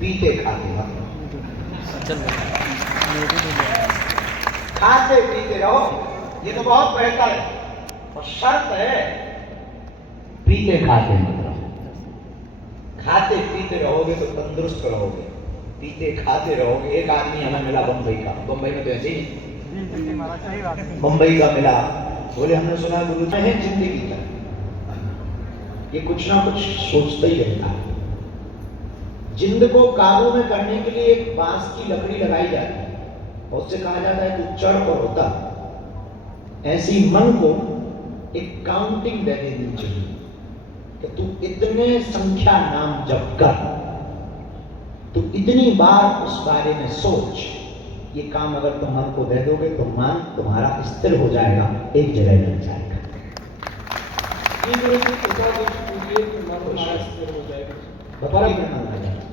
पीते खाते रहो, खाते पीते रहो, ये तो बहुत बेहतर है। और शर्त है पीते खाते मत रहो। खाते पीते रहोगे तो तंदुरुस्त रहोगे, पीते खाते रहोगे। एक आदमी हमें मिला बम्बई का, बम्बई में तो ऐसे ही बम्बई का मिला, बोले हमने सुना गुरु जी है जिंदगी का, ये कुछ ना कुछ सोचता ही रहता है। जिंद को काबू में करने के लिए एक बांस की लकड़ी लगाई जाती है और उससे कहा जाता है तू चढ़ और होता। ऐसे ही मन को एक काउंटिंग दे देनी चाहिए कि तू इतने संख्या नाम जप कर, तू इतनी बार उस बारे में सोच। ये काम अगर तुम मन को दे दोगे तो मन तुम्हारा स्थिर हो जाएगा, एक जगह लग जाएगा।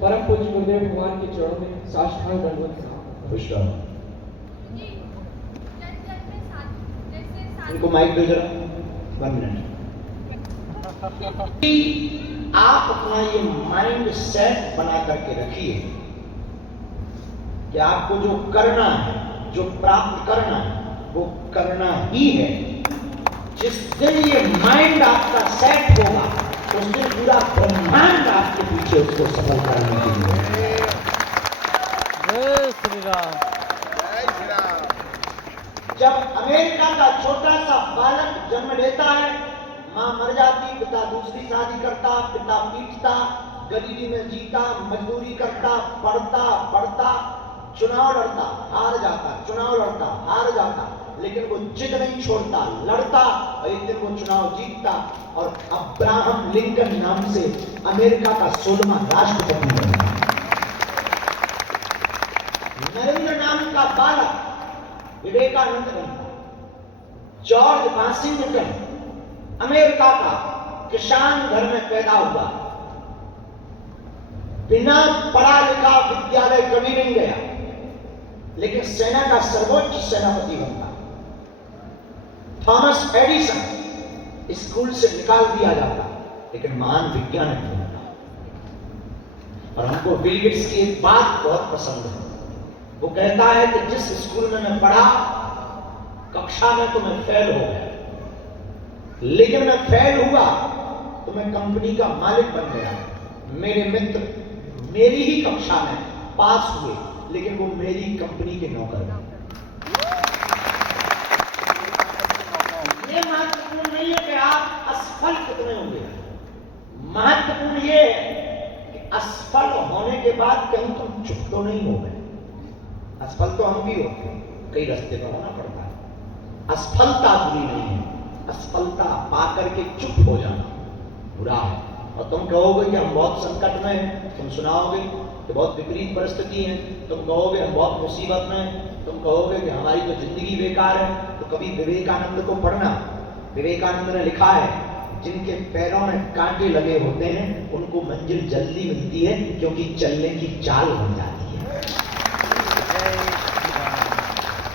परम पूज्य गुरुदेव भगवान के चरणों में साष्टांग दंडवत खुश रहो। इनको माइक दो जरा, 1 मिनट। आप अपना ये माइंड सेट बना करके रखिए कि आपको जो करना है, जो प्राप्त करना है, वो करना ही है। जिस दिन ये माइंड आपका सेट होगा उस दिन पूरा ब्रह्मांड आपके पीछे उसको सफल करने के लिए। जय श्री राम। जब अमेरिका का छोटा सा बालक जन्म लेता है, मां मर जाती, पिता दूसरी शादी करता, पिता पीटता, गरीबी में जीता, मजदूरी करता, पढ़ता, चुनाव लड़ता, हार जाता, चुनाव लड़ता, हार जाता, लेकिन वो जिद नहीं छोड़ता, लड़ता और एक दिन वो चुनाव जीतता और अब्राहम लिंकन नाम से अमेरिका का 16वां राष्ट्रपति बना। नरेंद्र नाम का बालक विवेकानंद बनता। जॉर्ज वाशिंगटन अमेरिका का किसान घर में पैदा हुआ, बिना पढ़ा लिखा विद्यालय कभी नहीं गया, लेकिन सेना का सर्वोच्च सेनापति बनता। थॉमस एडिसन स्कूल से निकाल दिया जाता, लेकिन महान वैज्ञानिक बनता। और हमको बिल गेट्स की एक बात बहुत पसंद है। वो कहता है कि जिस स्कूल में मैं पढ़ा, कक्षा में तो मैं फेल हो गया, लेकिन मैं फेल हुआ तो मैं कंपनी का मालिक बन गया। मेरे मित्र मेरी ही कक्षा में पास हुए, लेकिन वो मेरी कंपनी के नौकर हैं। ये महत्वपूर्ण नहीं है कि आप असफल कितने होंगे, महत्वपूर्ण ये है कि असफल होने के बाद कहीं तुम चुप तो नहीं हो गए। असफल तो हम भी होते हैं, कई रास्ते पर होना पड़ता है। असफलता बुरी नहीं है, असफलता पाकर के चुप हो जाना बुरा है। और तुम कहोगे कि हम बहुत संकट में हैं, तुम सुनाओगे कि बहुत विपरीत परिस्थिति है, तुम कहोगे हम बहुत मुसीबत में हैं, तुम कहोगे कि हमारी तो जिंदगी बेकार है, तो कभी विवेकानंद को पढ़ना। विवेकानंद ने लिखा है, जिनके पैरों में कांटे लगे होते हैं उनको मंजिल जल्दी मिलती है, क्योंकि चलने की चाल बन जाती है।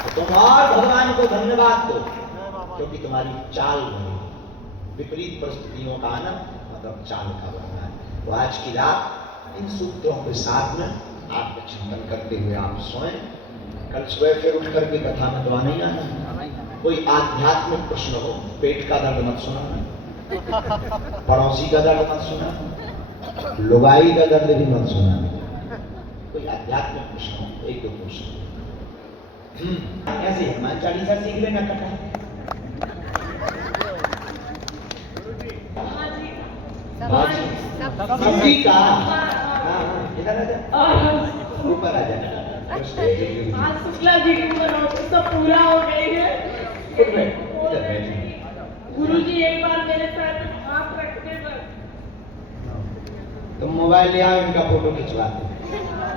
तो तुम और भगवान को धन्यवाद दो, क्योंकि तुम्हारी चाल बनी। विपरीत परिस्थितियों का आना मतलब चाल का बनना है। तो आज की रात इन सूत्रों के साथ में आपका चिंतन करते हुए आप सोएं। कल सुबह फिर उठ करके कथा में तो आना ही आना। कोई आध्यात्मिक प्रश्न हो, पेट का दर्द मत सुना, पड़ोसी का दर्द मत सुना, लुगाई का दर्द भी मत सुना। कोई आध्यात्मिक प्रश्न हो, एक दो प्रश्न ऐसे हनुमान चालीसा सीख लेना कथा। सब्जी का इधर आ जा, ऊपर आ जा। आज शुक्ला जी की मनौती तो पूरा हो गई है। गुरु जी एक बार मेरे साथ आप रखने पर तुम मोबाइल ले आओ, इनका फोटो खिंचवाते।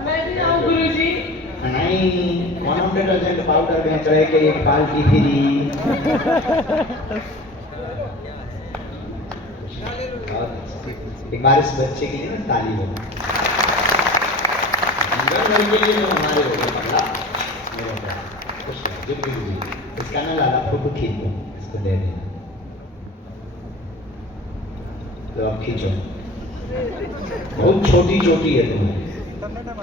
मैं भी आऊँ गुरु जी? नहीं, 100% पाउडर बेच रहे कि एक बाल्टी फ्री। एक बार इस बच्चे के लिए ना ताली हो के लिए जो हमारे हो गया जो भी इसका ना लाला फोटो खींच दो, इसको दे देना। तो अब खींचो, बहुत छोटी छोटी है तुम्हें। यही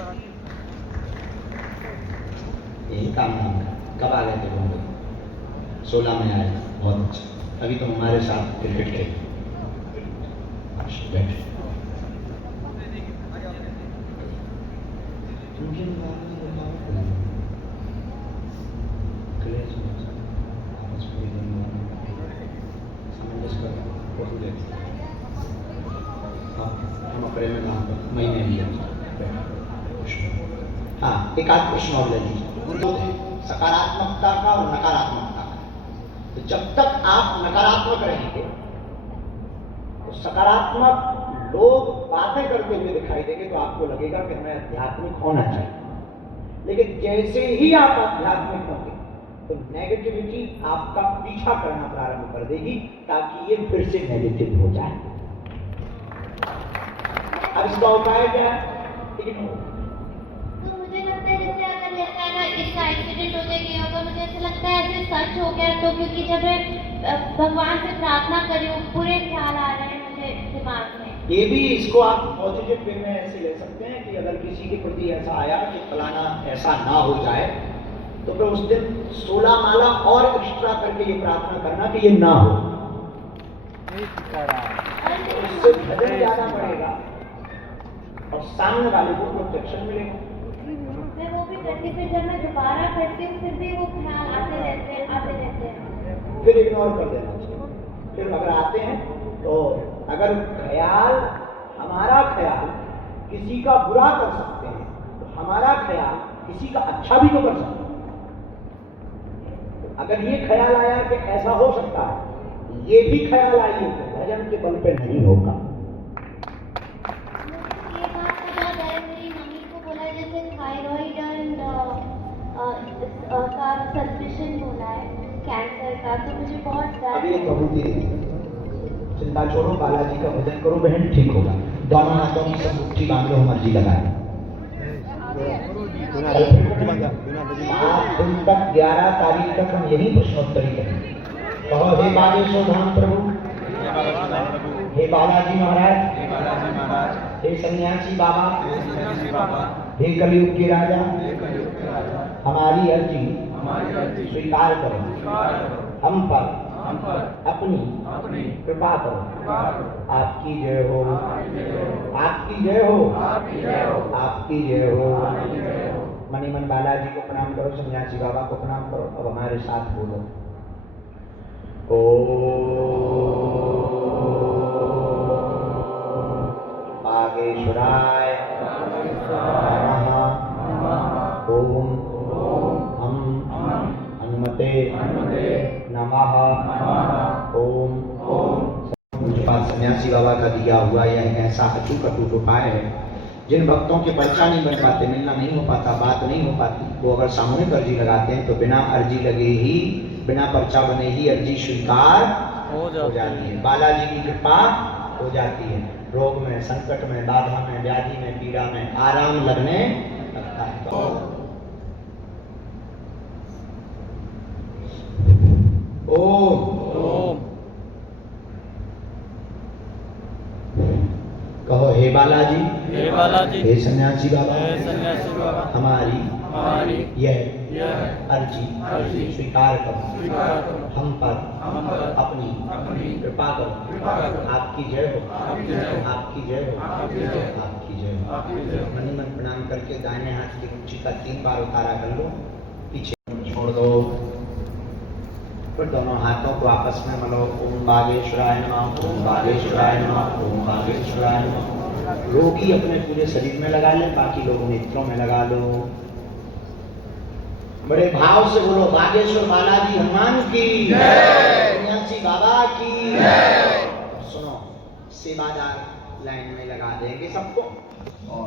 काम नाम का। कब आ गए थे बॉम्बे? 16 में आए। बहुत अच्छा। अभी तुम हमारे साथ क्रिकेट खेल बैठे। हम अप्रैल में काम करते, महीने में हाँ, एक आध प्रश्न और ले लीजिए। सकारात्मकता का और नकारात्मकता का। तो जब तक आप नकारात्मक रहेंगे तो सकारात्मक लोग बातें करते हुए दिखाई देंगे तो आपको लगेगा कि हमें आध्यात्मिक होना चाहिए। लेकिन जैसे ही आप आध्यात्मिक होंगे तो नेगेटिविटी आपका पीछा करना प्रारंभ कर देगी ताकि ये फिर से नेगेटिव हो जाए। अब इसका उपाय क्या है? इग्नोर। तो मुझे लगता है जैसे अगर ऐसा ना इसका एक्सीडेंट हो जाएगा होगा, मुझे ऐसा लगता है ऐसे सच हो गया तो, क्योंकि जब मैं भगवान से प्रार्थना करी हूँ बुरे ख्याल आ रहे हैं मुझे दिमाग में। ये भी इसको आप पॉजिटिव वे में ऐसे ले सकते हैं कि अगर किसी के प्रति ऐसा आया कि फलाना ऐसा ना हो जाए तो फिर उस दिन 16 माला और एक्स्ट्रा करके ये प्रार्थना करना कि ये ना हो। इससे भजन ज्यादा बढ़ेगा और सामने वाले को प्रोटेक्शन मिलेगा। मैं वो भी करती, फिर जब मैं दोबारा करती हूँ फिर भी वो ख्याल आते रहते हैं। फिर इग्नोर कर देना चाहिए। फिर अगर आते हैं तो अगर ख्याल, हमारा ख्याल किसी का बुरा कर सकते हैं तो हमारा ख्याल किसी का अच्छा भी तो कर सकते हैं। अगर ये ख्याल आया कि ऐसा हो सकता है, ये भी ख्याल आइए तो भजन के बल पे नहीं होगा। ये बात तो याद है, मेरी मम्मी को बोला जैसे थायराइड एंड का सस्पेशन बोला है कैंसर का, तो मुझे बहुत डर अभी एक प्रभु की चिंता छोड़ो, बालाजी का भजन करो, बहन ठीक होगा। दोनों हाथों की सब मुट्ठी बांध लो, मर्जी लगाए। 11 तारीख तक हम यही प्रश्नोत्तरी करेंगे। कहो हे बागेश्वर धाम प्रभु, हे बालाजी महाराज, हे सन्यासी बाबा, हे कलयुग के राजा, हमारी अर्जी स्वीकार करो, हम पर अपनी कृपा करो। आपकी जय हो, आपकी जय हो, आपकी जय हो। मनी मन बालाजी को प्रणाम करो, सन्यासी बाबा को प्रणाम करो। अब हमारे साथ बोलो, ओ बागेश्वराय नमः। ओम हम हनुमते नमः। ओम मुझे पास सन्यासी बाबा का दिया हुआ यह ऐसा अचूक अटूट उपाय है। जिन भक्तों के पर्चा नहीं बन पाते, मिलना नहीं हो पाता, बात नहीं हो पाती, वो अगर सामूहिक अर्जी लगाते हैं तो बिना अर्जी लगे ही, बिना पर्चा बने ही अर्जी स्वीकार हो जाती है। बालाजी की कृपा हो जाती है। रोग में, संकट में, बाधा में, व्याधि में, पीड़ा में आराम लगने लगता है। ओम कहो हे बालाजी, हे बालाजी, हे सन्यासी बाबा, हे सन्यासी बाबा, हमारी यह अर्जी स्वीकार करो। हम पर अपनी कृपा करो। आपकी जय हो, आपकी जय हो, आपकी जय हो। मनी मन प्रणाम करके दाहिने हाथ की मुट्ठी का 3 बार उतारा कर लो, पीछे छोड़ दो। फिर दोनों हाथों को आपस में मलो, ओम बागेश्वराय नमः, ओम बागेश्वराय नमः, ओम बागेश्वराय नमः। रोगी अपने पूरे शरीर में लगा ले, बाकी लोग नेत्रों में लगा लो। बड़े भाव से बोलो, बागेश्वर बालाजी हनुमान की जय, सन्यासी बाबा की जय। सुनो, सेवादार लाइन में लगा देंगे सबको और